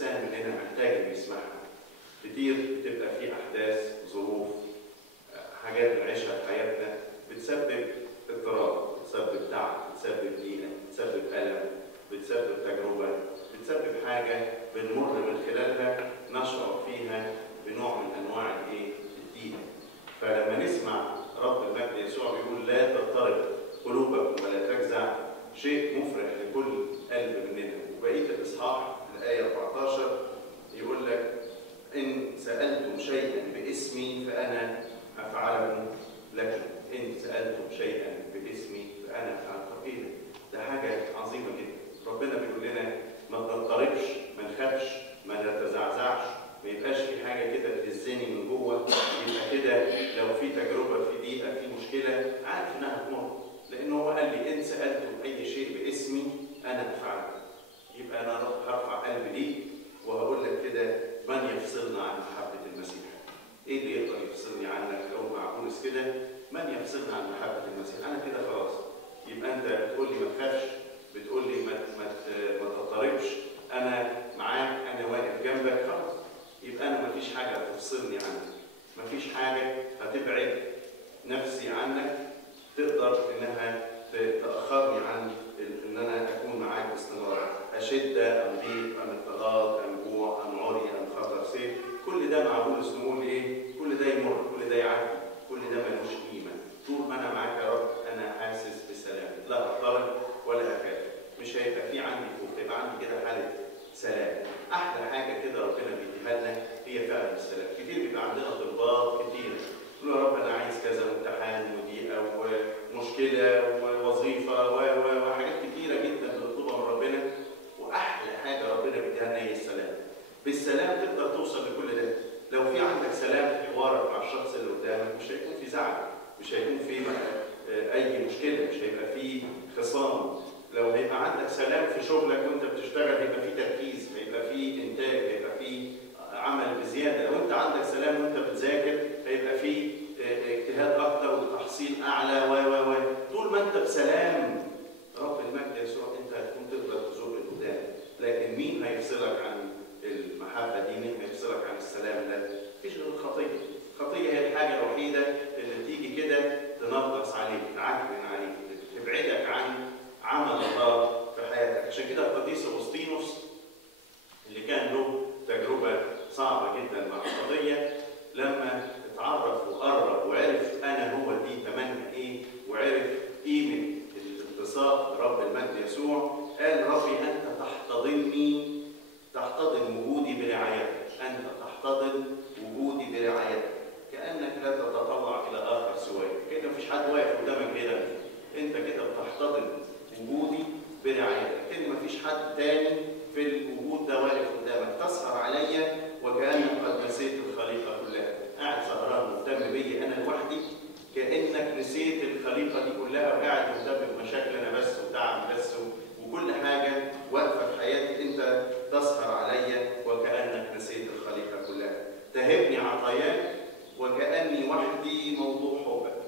انسان مننا محتاج انه يسمعها. كتير بتبقى في احداث، ظروف، حاجات بنعيشها في حياتنا بتسبب اضطراب، بتسبب تعب، بتسبب ضيقه، بتسبب الم، بتسبب تجربه، بتسبب حاجه بنمر من خلالها نشعر فيها بنوع من انواع الضيقه. فلما نسمع رب المجد يسوع بيقول لا تضطرب قلوبكم ولا تجزع، شيء مفرح لكل قلب مننا. وبقيه الاصحاح الايه 14 يقول لك ان سالتم شيئا باسمي فانا افعله لكم. ان سالتم شيئا باسمي فانا افعله. ده حاجه عظيمه جدا. ربنا بيقول لنا ما تضطربش، ما نخافش، ما نتزعزعش، ما يبقاش في حاجه كده تهزني من جوه. يبقى كده لو في تجربه، في ضيقه، في مشكله، عارف انها هتمر، لان هو قال لي ان سالتم اي شيء باسمي انا افعله. يبقى انا هرفع قلبي ليك وهقول لك كده من يفصلنا عن محبه المسيح؟ ايه اللي يقدر يفصلني عنك؟ لو مع بولس كده من يفصلنا عن محبه المسيح؟ انا كده خلاص. يبقى انت بتقول لي ما تخافش، بتقول لي ما تضطربش، انا معاك، انا واقف جنبك، خلاص. يبقى انا مفيش حاجه هتفصلني عنك، مفيش حاجه هتبعد نفسي عنك تقدر انها تاخرني عن ان انا اكون معاك باستمرار. اشده ام ضيق ام اضطهاد ام جوع ام عري ام خطر سيف، كل ده مع بولس نقول ايه؟ كل ده يمر، كل ده يعدي، كل ده ملوش قيمه. طول ما انا معاك يا رب انا حاسس بسلام، لا اضطرب ولا اخاف. مش هيبقى في عندي خوف، هيبقى عندي كده حاله سلام. احلى حاجه كده ربنا بيديها لنا هي فعلا السلام. كتير بيبقى عندنا طلبات كتير، نقول يا رب انا عايز كذا، وامتحان وضيقه ومشكله ووظيفه وحاجات كتيره جدا بنطلبها من ربنا، واحلى حاجه ربنا بيديها لنا هي السلام. بالسلام تقدر توصل لكل ده. لو في عندك سلام في حوارك مع الشخص اللي قدامك مش هيكون في زعل، مش هيكون في اي مشكله، مش هيبقى في خصام. لو هيبقى عندك سلام في شغلك وانت بتشتغل هيبقى في تركيز، هيبقى في انتاج، هيبقى في عمل بزياده. لو انت عندك سلام وانت بتذاكر هيبقى في اجتهاد اكتر وتحصيل اعلى و طول ما انت بسلام رب المجد يسوع انت هتكون تقدر تزور لقدام. لكن مين هيفصلك عن المحبه دي؟ مين هيفصلك عن السلام ده؟ مفيش غير الخطيه. الخطيه هي الحاجه الوحيده اللي تيجي كده تنغص عليك، تعكنن عليك، تبعدك عن عمل الله في حياتك. عشان كده القديس اغسطينوس اللي كان له تجربه صعبه جدا مع القضيه، لما اتعرف وقرب وعرف انا هو دي تمنى ايه، وعرف قيمه الالتصاق برب المجد يسوع، قال ربي انت تحتضنني، تحتضن وجودي برعايتك، انت تحتضن وجودي برعايتك، كانك لا تتطلع الى اخر سواك، كده مفيش حد واقف قدامك غيرك، انت كده بتحتضن وجودي برعايتك، كده مفيش حد تاني في الوجود ده واقف قدامك، تسهر عليا وكانك قد نسيت الخليقه كلها، قاعد سهران مهتم بيا انا لوحدي، كانك نسيت الخليقه دي كلها وقاعد مهتم بمشاكل انا بس وتعب بس وكل حاجه واقفه في حياتي، انت تسهر عليا وكانك نسيت الخليقه كلها، تهبني عطاياك وكاني وحدي موضوع حبك،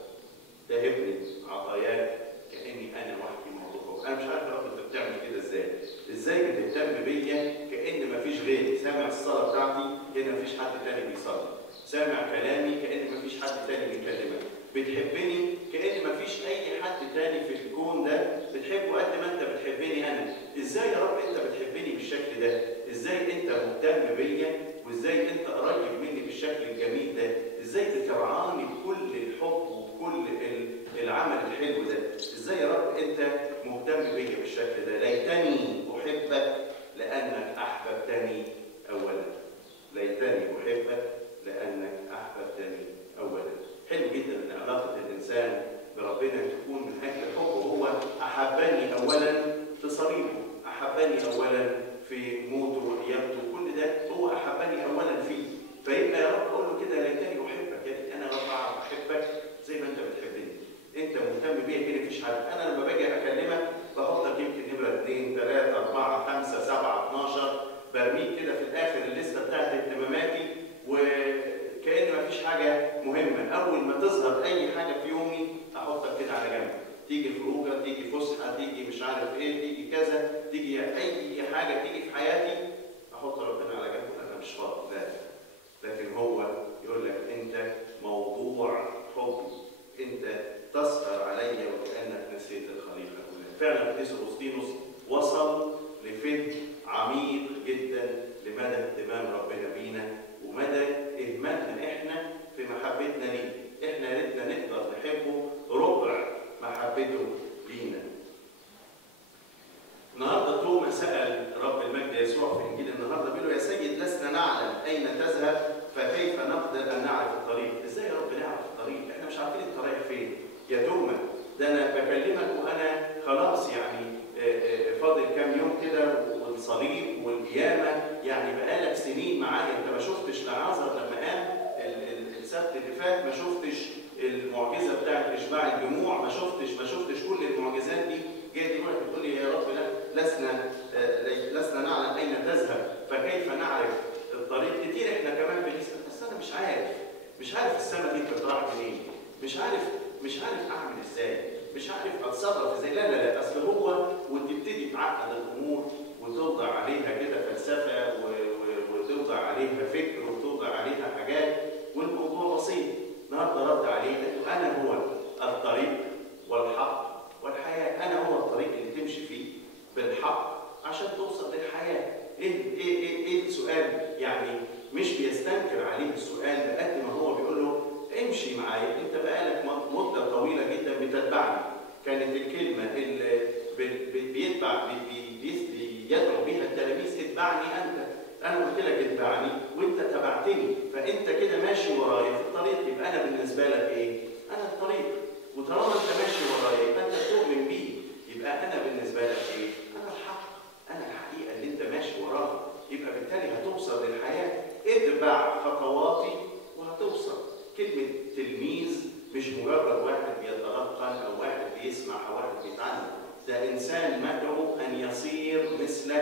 تهبني عطاياك كاني انا وحدي موضوع حبك. انا مش عارف يا رب انت بتعمل كده ازاي؟ ازاي بتهتم بيا كان مفيش غيري، سامع الصلاه بتاعتي كان مفيش حد تاني بيصلي، سامع كلامي كان مفيش حد تاني بيكلمك، بتحبني كان مفيش اي حد تاني في الكون ده بتحبه قد ما انت بتحبني انا. ازاي يا رب انت بتحبني بالشكل ده؟ ازاي انت مهتم بيا؟ وازاي انت قريب مني بالشكل الجميل ده؟ ازاي بترعاني بكل الحب وبكل العمل الحلو ده؟ ازاي يا رب انت مهتم بيا بالشكل ده؟ ليتني احبك لانك احببتني اولا. ليتني احبك لانك احببتني اولا. حلو جدا ان علاقه الانسان بربنا تكون من اجل حبه، هو احبني اولا في صليبه، احبني اولا في موته وقيامته، كل ده هو احبني اولا فيه. فيبقى يا رب اقول له كده ليتني احبك، يعني انا رب اعرف احبك زي ما انت بتحبني، انت مهتم بيا كده مفيش حد. انا لما باجي اكلمك بحطك يمكن نمره 2 3 4 5 7 12، برميك كده في الاخر الليسته بتاعت اهتماماتي وكأن مفيش حاجه مهمه. اول ما تظهر اي حاجه في يومي احطك كده على جنب، تيجي خروجه، تيجي فسحه، تيجي مش عارف ايه، تيجي كذا، تيجي اي حاجه تيجي في حياتي احط ربنا معايا، انت ما شفتش لعازر لما قام السبت اللي فات، ما شفتش المعجزه بتاعت اشباع الجموع، ما شفتش كل المعجزات دي. جاي دلوقتي بتقول لي يا رب لا لسنا نعلم اين تذهب فكيف نعرف الطريق. كتير احنا كمان بنسال بس انا مش عارف السما دي بتطلع منين، مش عارف اعمل ازاي، مش عارف اتصرف ازاي. لا اصل هو، وتبتدي تعقد الامور وتوضع عليها كده فلسفه وتوضع عليها فكر وتوضع عليها حاجات، والموضوع بسيط. النهارده رد عليه انه انا هو الطريق والحق والحياه. انا هو الطريق اللي تمشي فيه بالحق عشان توصل للحياه. ايه السؤال؟ يعني مش بيستنكر عليه السؤال بقد ما هو بيقول له امشي معايا، انت بقالك مده طويله جدا بتتبعني. كانت الكلمه اللي بيدعو بيها التلاميذ اتبعني انت. انا قلت لك اتبعني وانت تبعتني، فانت كده ماشي ورايا في الطريق، يبقى انا بالنسبه لك ايه؟ انا الطريق. وطالما انت ماشي ورايا يبقى انت تؤمن بيه، يبقى انا بالنسبه لك ايه؟ انا الحق، انا الحقيقه اللي انت ماشي وراها. يبقى بالتالي هتوصل للحياه. اتبع خطواتي وهتوصل. كلمه تلميذ مش مجرد واحد بيتلقن او واحد بيسمع او واحد بيتعلم، ده انسان مدعو ان يصير مثل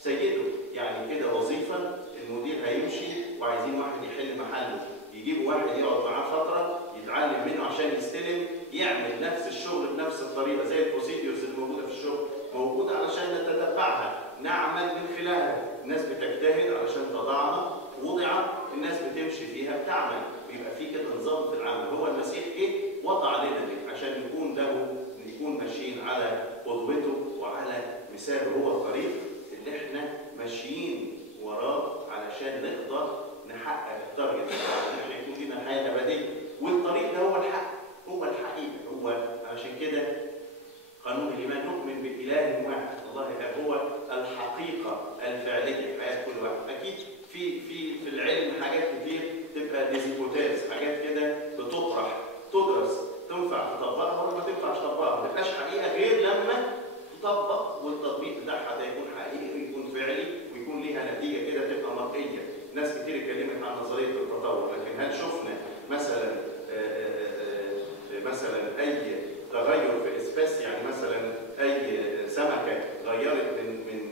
سيده. يعني كده وظيفه المدير هيمشي وعايزين واحد يحل محله، يجيبوا واحد يقعد معاه فتره يتعلم منه عشان يستلم، يعمل نفس الشغل بنفس الطريقه زي البروسيديورز اللي موجوده في الشغل، موجوده علشان نتتبعها، نعمل من خلالها. الناس بتجتهد علشان تضعنا وضعت، الناس بتمشي فيها بتعمل، ويبقى في كده نظام في العمل. هو المسيح جه وضع لنا دي عشان نكون ماشيين على قدوته وعلى مثاله. هو الطريق اللي احنا ماشيين وراه علشان نقدر نحقق التارجت ان احنا يكون لنا الحياه الابديه. والطريق ده هو الحق، هو الحقيقه. هو عشان كده قانون الايمان نؤمن باله واحد، الله هو الحقيقه الفعليه في حياه كل واحد. اكيد في العلم حاجات كتير تبقى ديزيبوتاز، حاجات كده بتطرح تدرس، تنفع تطبقها ولا ما تنفعش تطبقها، ما تبقاش حقيقه غير لما تطبق، والتطبيق بتاعها ده يكون حقيقي ويكون فعلي ويكون ليها نتيجه كده تبقى مرئيه. ناس كتير اتكلمت عن نظريه التطور، لكن هل شفنا مثلا اي تغير في اسباس؟ يعني مثلا اي سمكه غيرت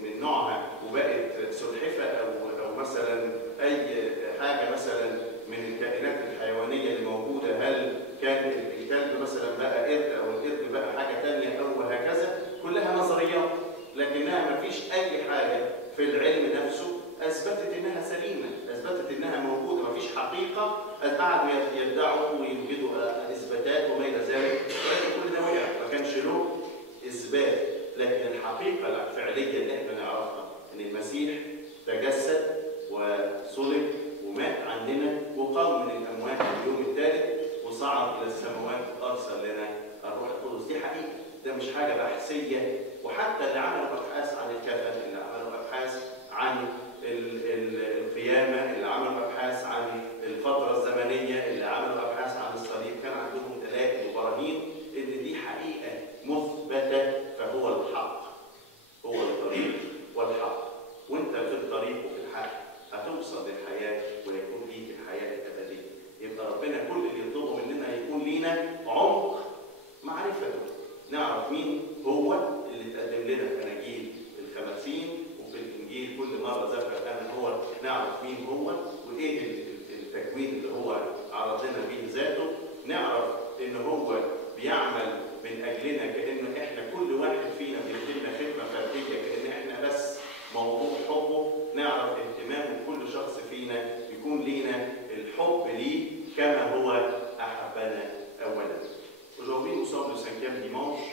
من نوعها وبقت سلحفه، او مثلا اي حاجه مثلا من الكائنات الحيوانيه اللي موجوده، هل كان الكلب مثلا بقى قرد او القرد بقى حاجه ثانيه او هكذا؟ كلها نظريات، لكنها ما فيش اي حاجه في العلم نفسه اثبتت انها سليمه، اثبتت انها موجوده، ما فيش حقيقه. قعدوا يدعوا ويوجدوا اثباتات وما الى ذلك، ولكن كل ده وقع، ما كانش له اثبات. لكن الحقيقه الفعليه اللي احنا نعرفها ان المسيح تجسد وصلب ومات عندنا وقام من الاموات في اليوم الثالث وصعد الى السماوات وارسل لنا الروح القدس. دي حقيقه، ده مش حاجه بحثيه. وحتى اللي عملوا ابحاث عن الكفن، اللي عملوا ابحاث عن القيامه، اللي عملوا ابحاث عن الفتره الزمنيه، اللي عملوا ابحاث عن الصليب، كان عندهم دلائل وبراهين ان دي حقيقه مثبته. فهو الحق، هو الطريق والحق، وانت في الطريق وفي الحق هتوصل للحياه ويكون ليك الحياه الابديه. يبقى ربنا كل اللي يطلبه مننا يكون لينا عمق معرفته، نعرف مين هو اللي اتقدم لنا في اناجيل الخمسين وفي الانجيل كل مره ذكر ان هو، نعرف مين هو وايه التكوين اللي هو عرض لنا به ذاته، نعرف ان هو بيعمل من اجلنا كانه احنا كل واحد فينا بيدينا خدمه فرديه، كان احنا بس موضوع حبه، نعرف اهتمامه كل شخص فينا يكون لينا الحب ليه كما هو احبنا اولا. Aujourd'hui, nous sommes le 5e dimanche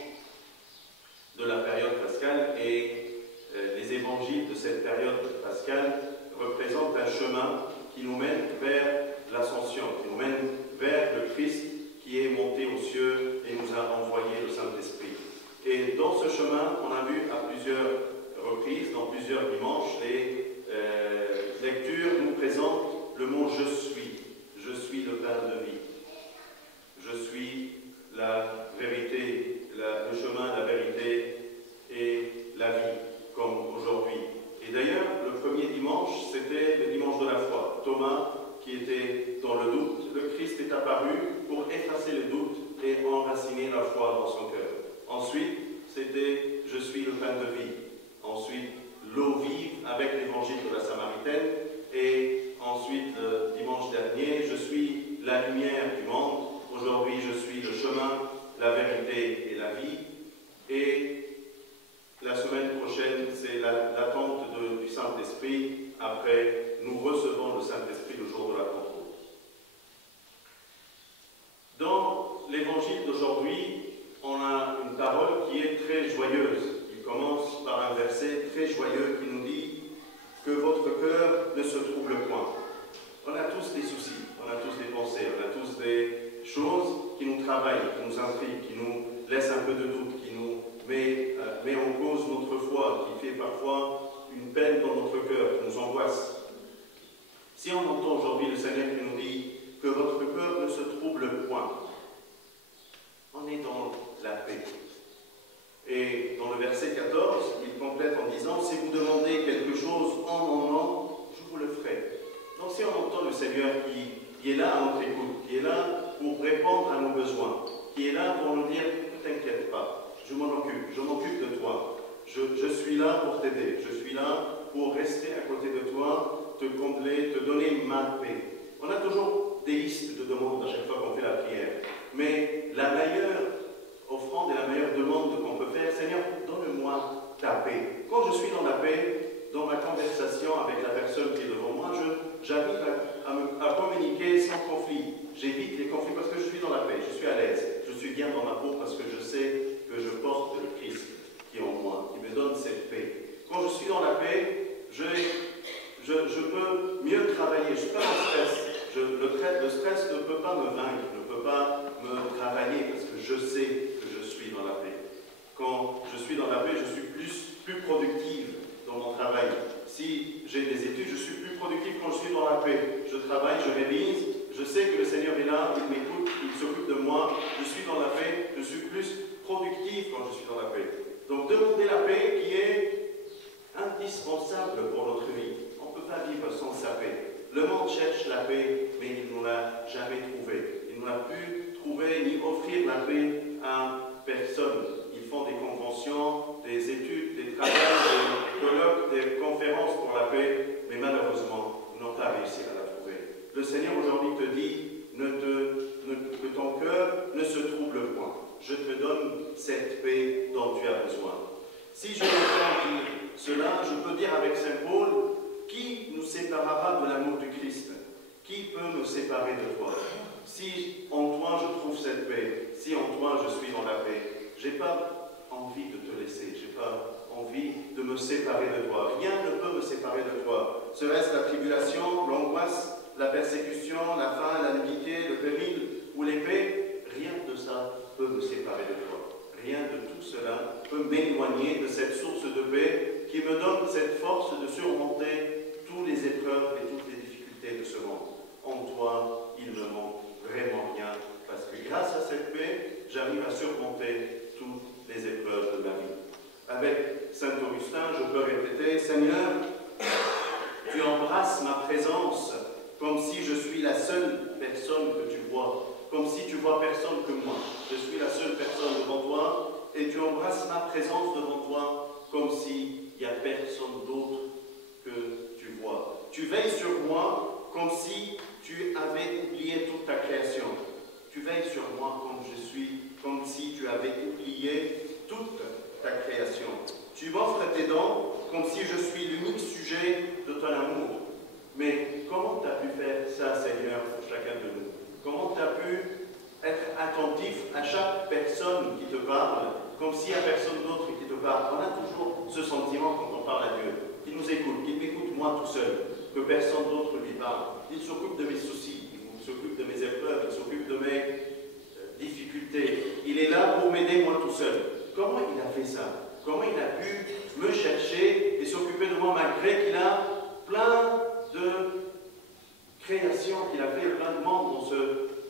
de la période pascale et les évangiles de cette période pascale représentent un chemin qui nous mène vers l'ascension, qui nous mène vers le Christ qui est monté aux cieux et nous a envoyé le Saint-Esprit. Et dans ce chemin, on a vu à plusieurs reprises, dans plusieurs dimanches, les lectures nous présentent le mot « je suis ». Je suis le pain de vie. Je suis la vérité, le chemin, la vérité et la vie, comme aujourd'hui. Et d'ailleurs, le premier dimanche, c'était le dimanche de la Thomas qui était dans le doute. Le Christ est apparu pour effacer le doute et enraciner la foi dans son cœur. Ensuite, c'était « Je suis le pain de vie ». Ensuite, l'eau vive avec l'évangile de la Samaritaine. Et ensuite, le dimanche dernier, « Je suis la lumière du monde ». Aujourd'hui, je suis le chemin, la vérité et la vie. Et la semaine prochaine, c'est l'attente du Saint-Esprit. Après, nous recevons le Saint-Esprit le jour de la Pentecôte. Dans l'évangile d'aujourd'hui, on a une parole qui est très joyeuse. Il commence par un verset très joyeux qui nous dit que votre cœur ne se trouble point. On a tous des soucis, on a tous des pensées, on a tous des choses qui nous travaillent, qui nous intriguent, qui nous laissent un peu de doute, qui nous met en cause notre foi, qui fait parfois une peine dans notre cœur, qui nous angoisse. Si on entend aujourd'hui le Seigneur qui nous dit que votre cœur ne se trouble point, on est dans la paix. Et dans le verset 14, il complète en disant « Si vous demandez quelque chose en mon nom, je vous le ferai. » Donc si on entend le Seigneur qui est là à notre écoute, qui est là pour répondre à nos besoins, qui est là pour nous dire « Ne t'inquiète pas, je m'occupe de toi, je suis là pour t'aider, je suis là pour rester à côté de toi, te combler, te donner ma paix. » On a toujours des listes de demandes à chaque fois qu'on fait la prière, mais la meilleure offrande et la meilleure demande qu'on peut faire, Seigneur, donne-moi ta paix. Quand je suis dans la paix, dans ma conversation avec la personne qui est devant moi, j'arrive à communiquer sans conflit. J'évite les conflits parce que je suis dans la paix, je suis à l'aise, je suis bien dans ma peau parce que je sais que je porte le Christ qui est en moi, qui me donne cette paix. Quand je suis dans la paix, je peux mieux travailler, je ne suis pas en stress. Le stress ne peut pas me vaincre, ne peut pas me travailler parce que je sais que je suis dans la paix. Quand je suis dans la paix, je suis plus productive dans mon travail. Si j'ai des études, je suis plus productif quand je suis dans la paix. Je travaille, je révise, je sais que le Seigneur est là, il m'écoute, il s'occupe de moi, je suis dans la paix, je suis plus productif quand je suis dans la paix. Donc demandez la paix qui est indispensable pour notre vie. On ne peut pas vivre sans sa paix. Le monde cherche la paix, mais il ne l'a jamais trouvée. Il n'a pu trouver ni offrir la paix à personne. Ils font des conventions, des études, des travaux, des colloques, des conférences pour la paix, mais malheureusement, ils n'ont pas réussi à la trouver. Le Seigneur aujourd'hui te dit que ton cœur ne se trouble point. Je te donne cette paix dont tu as besoin. Si je entends dire cela, je peux dire avec Saint Paul, qui nous séparera de l'amour du Christ? Qui peut me séparer de toi? Si en toi je trouve cette paix, si en toi je suis dans la paix, je n'ai pas envie de te laisser, je n'ai pas envie de me séparer de toi. Rien ne peut me séparer de toi. Serait-ce la tribulation, l'angoisse, la persécution, la faim, la nudité, le péril ou l'épée? Rien de ça peut me séparer de toi. Rien de tout cela peut m'éloigner de cette source de paix qui me donne cette force de surmonter toutes les épreuves et toutes les difficultés de ce monde. En toi, il ne manque vraiment rien, parce que grâce à cette paix, j'arrive à surmonter toutes les épreuves de ma vie. Avec Saint Augustin, je peux répéter, Seigneur, tu embrasses ma présence comme si je suis la seule personne que tu vois, comme si tu vois personne que moi. Je suis la seule personne devant toi, et tu embrasses ma présence devant toi comme s'il n'y a personne d'autre que tu vois. Tu veilles sur moi comme si tu avais oublié toute ta création. Tu veilles sur moi comme je suis, comme si tu avais oublié toute ta création. Tu m'offres tes dons comme si je suis l'unique sujet de ton amour. Mais comment tu as pu faire ça, Seigneur, pour chacun de nous? Comment tu as pu être attentif à chaque personne qui te parle, comme s'il n'y a personne d'autre qui te parle? On a toujours ce sentiment quand on parle à Dieu, qu'il nous écoute, qu'il m'écoute moi tout seul, que personne d'autre lui parle. Il s'occupe de mes soucis, il s'occupe de mes épreuves, il s'occupe de mes difficultés. Il est là pour m'aider moi tout seul. Comment il a fait ça? Comment il a pu me chercher et s'occuper de moi malgré qu'il a plein de créations, qu'il a fait plein de membres,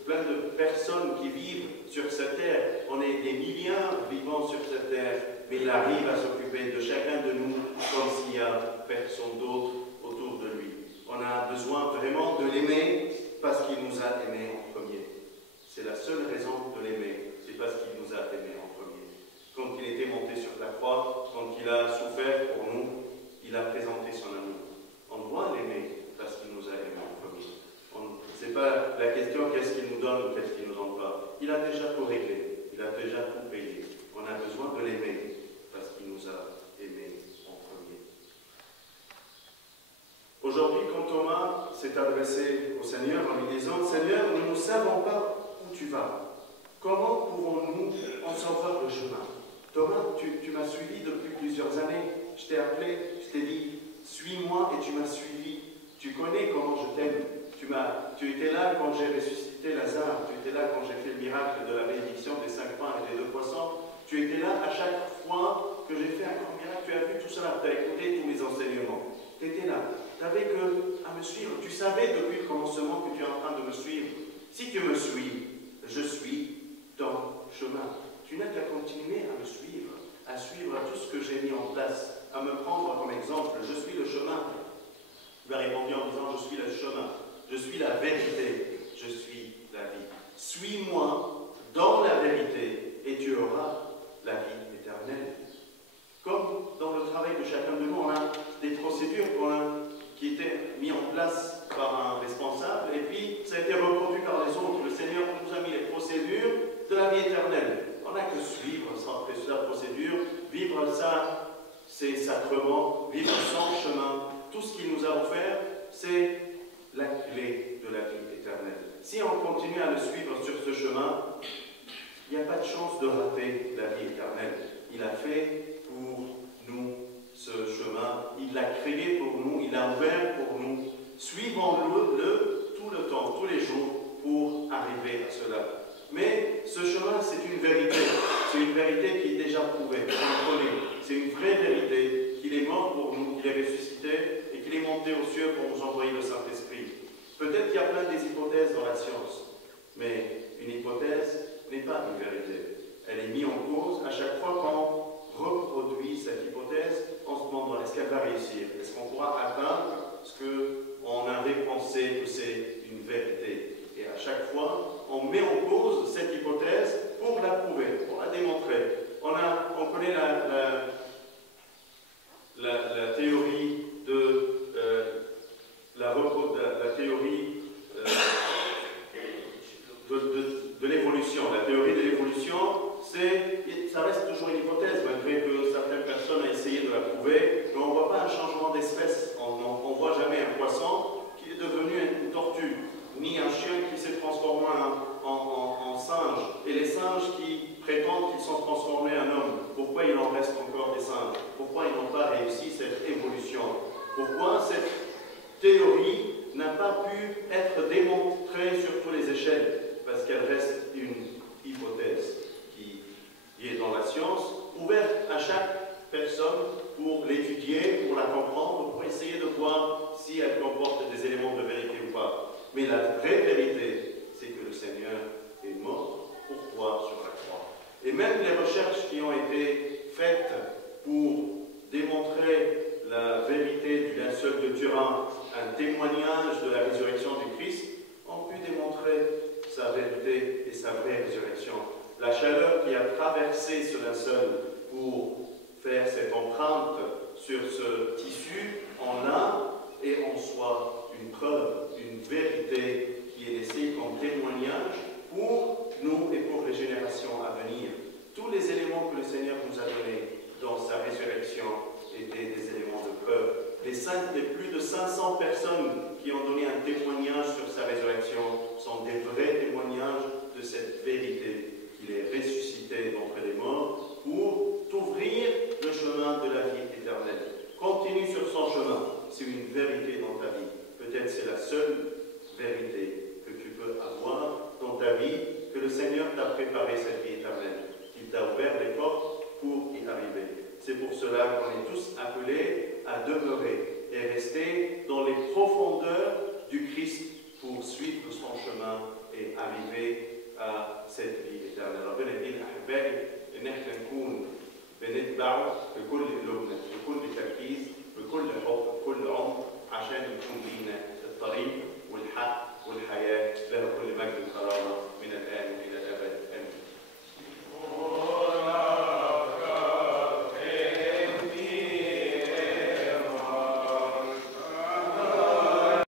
plein de personnes qui vivent sur cette terre. On est des milliards vivant sur cette terre, mais il arrive à s'occuper de chacun de nous comme s'il n'y a personne d'autre autour de lui. On a besoin vraiment de déjà tout payé. On a besoin de l'aimer parce qu'il nous a aimés en premier. Aujourd'hui, quand Thomas s'est adressé au Seigneur en lui disant « Seigneur, nous ne savons pas où tu vas. Comment pouvons-nous en savoir le chemin ?» Thomas, tu m'as suivi depuis plusieurs années. Je t'ai appelé, je t'ai dit « Suis-moi » et tu m'as suivi. Tu connais comment je t'aime. Tu étais là quand j'ai ressuscité Lazare. Tu étais là quand j'ai fait le miracle de la bénédiction des 5 pains et des 2 poissons. Tu étais là à chaque fois que j'ai fait un grand miracle. Tu as vu tout cela. Tu as écouté tous mes enseignements. Tu étais là. Tu n'avais qu'à me suivre. Tu savais depuis le commencement que tu es en train de me suivre. Si tu me suis, je suis ton chemin. Tu n'as qu'à continuer à me suivre, à suivre tout ce que j'ai mis en place, à me prendre comme exemple. Je suis le chemin. Il a répondu en disant, je suis le chemin, je suis la vérité, je suis la vie. Suis-moi dans la vérité et tu auras la vie éternelle. Comme dans le travail de chacun de nous, on a des procédures qui étaient mises en place par un responsable et puis ça a été reproduit par les autres. Le Seigneur nous a mis les procédures de la vie éternelle. On n'a que suivre sa procédure, vivre ça, ses sacrements, vivre son chemin. Tout ce qu'il nous a offert, c'est la clé de la vie éternelle. Si on continue à le suivre sur ce chemin, il n'y a pas de chance de rater la vie éternelle. Il a fait pour nous ce chemin, il l'a créé pour nous, il l'a ouvert pour nous. Suivons-le tout le temps, tous les jours, pour arriver à cela. Mais ce chemin, c'est une vérité. C'est une vérité qui est déjà prouvée, on le connaît. C'est une vraie vérité qu'il est mort pour nous, qu'il est ressuscité et qu'il est monté aux cieux pour nous envoyer le Saint-Esprit. Peut-être qu'il y a plein des hypothèses dans la science, mais une hypothèse n'est pas une vérité. Elle est mise en cause à chaque fois qu'on reproduit cette hypothèse en se demandant est-ce qu'elle va réussir? Est-ce qu'on pourra atteindre ce qu'on avait pensé que c'est une vérité? Et à chaque fois, on met en cause cette hypothèse pour la prouver, pour la démontrer. On connaît la théorie de la théorie de l'évolution. La théorie de l'évolution, ça reste toujours une hypothèse, malgré que certaines personnes ont essayé de la prouver, mais on ne voit pas un changement d'espèce. On ne voit jamais un poisson qui est devenu une tortue, ni un chien qui s'est transformé en singe, et les singes qui prétendent qu'ils sont transformés en hommes. Pourquoi il en reste encore des singes? Pourquoi ils n'ont pas réussi cette évolution? Pourquoi cette théorie n'a pas pu être démontrée sur tous les échelles? Parce qu'elle reste une hypothèse qui est dans la science, ouverte à chaque personne pour l'étudier, pour la comprendre, pour essayer de voir si elle comporte des éléments de vérité ou pas. Mais la vraie vérité, c'est que le Seigneur est mort pour toi sur la croix. Et même les recherches qui ont été faites pour démontrer la vérité du linceul de Turin, un témoignage de la résurrection du Christ, ont pu démontrer sa vérité et sa vraie résurrection. La chaleur qui a traversé ce linceul pour faire cette empreinte sur ce tissu en a et en soi une preuve, une vérité qui est laissée comme témoignage pour nous et pour les générations à venir. Tous les éléments que le Seigneur nous a donnés dans sa résurrection étaient des éléments de preuve. Les plus de 500 personnes qui ont donné un témoignage sur sa résurrection sont des vrais témoignages de cette vérité qu'il est ressuscité d'entre les morts pour t'ouvrir le chemin de la vie éternelle. Continue sur son chemin. C'est une vérité dans ta vie. Peut-être c'est la seule vérité que tu peux avoir dans ta vie, que le Seigneur t'a préparé cette vie éternelle. Il t'a ouvert les portes pour y arriver. C'est pour cela qu'on est tous appelés à demeurer et rester dans les profondeurs du Christ pour suivre son chemin et arriver à cette vie éternelle. ربنا يدينا أحبائي إن احنا نكون بنتبعه بكل قلوبنا، بكل تركيز، بكل حب، بكل عمق عشان يكون لينا الطريق